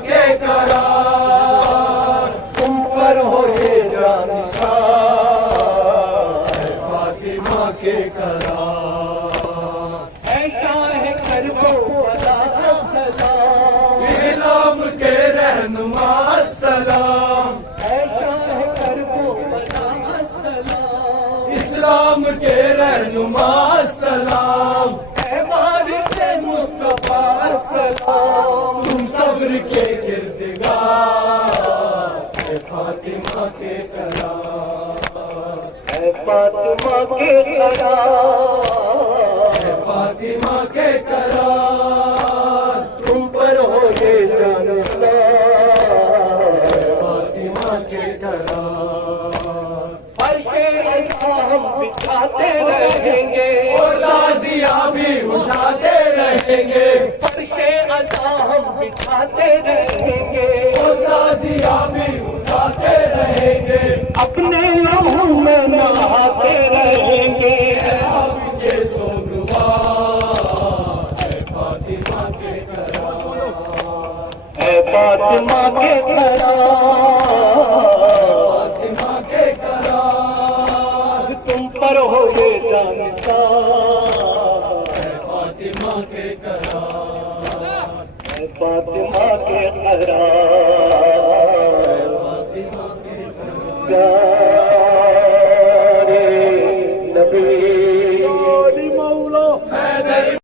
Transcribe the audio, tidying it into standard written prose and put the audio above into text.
کے قرار تم پر ہو یہ جانثار فاطمہ کے قرار اے شاہ کربلا السلام اسلام کے رہنما السلام اے شاہ کربلا السلام اسلام کے رہنما السلام اے وارث مصطفیٰ السلام تم صبر کے کردگار اے فاطمہ کے قرار اے فاطمہ کے قرار اے فاطمہ کے قرار تم پر ہو یہ جانثار اے فاطمہ کے قرار فرش رضا ہم بچھاتے رہیں گے اور تازیہ بھی اٹھاتے رہیں گے فرش رضا ہم بچھاتے رہیں گے اور تازیہ بھی اٹھاتے رہیں گے اپنے لہو میں نہاتے رہیں گے آپ کے سوگوار اے فاطمہ کے قرار اے فاطمہ کے قرار فاطمہ کے قرار تم پر ہو یہ جانثار اے فاطمہ کے قرار اے فاطمہ کے قرار فاطمہ کے قرار